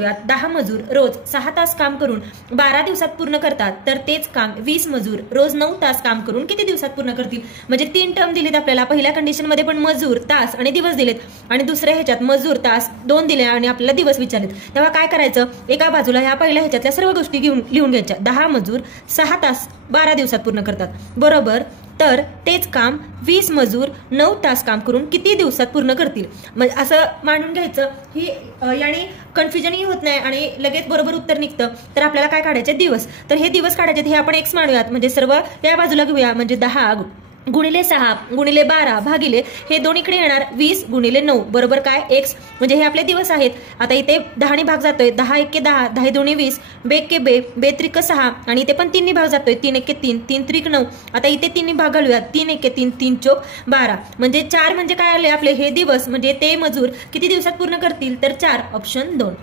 10 मजूर रोज 6 तास काम करून 12 दिवसात पूर्ण करतात, तर तेच काम 20 मजूर रोज 9 तास काम करून किती दिवसात पूर्ण करतील? म्हणजे 3 टर्म दिलेत आपल्याला. पहिल्या कंडिशन मध्ये पण मजूर, तास आणि दिवस दिलेत, आणि दुसऱ्या ह्याच्यात मजूर, तास 2 दिले आणि आपल्याला दिवस विचारलेत. तेव्हा काय करायचं? एका बाजूला ह्या पहिल्या ह्याच्यातल्या सर्व गोष्टी लिहून घ्यायच्या. 10 मजूर 6 तास 12 दिवसात पूर्ण करतात, बरोबर. तर तेच काम 20 मजूर 9 तास काम करून किती दिवसात पूर्ण करतील? म्हणजे असं मांडून घ्यायचं. ही याने कन्फ्युजनही होत नाही आणि लगेच बरोबर उत्तर निघतं. तर आपल्याला काय काढायचे? दिवस. तर हे दिवस काढायचे, हे आपण एक्स मानूयात, म्हणजे सर्व या बाजूला घेऊया. म्हणजे 10 गुणिले 6 गुणिले 12 भागिले हे दोन्हीकडे येणार 20 गुणिले 9, बरोबर काय? एक्स. म्हणजे हे आपले दिवस आहेत. आता इथे 10 भाग जातोय. 10 एके 10, 10 दोन्ही 20, बेके बे, बेत्रिक 6, आणि इथे पण 3 भाग जातोय. 3 एके 3, 3 त्रिक 9. आता इथे 3 भाग घालूया. 3 एके 3, 3 चोक 12. म्हणजे 4 म्हणजे काय आले आपले? हे दिवस. म्हणजे ते मजूर किती दिवसात पूर्ण करतील? तर 4. ऑप्शन 2.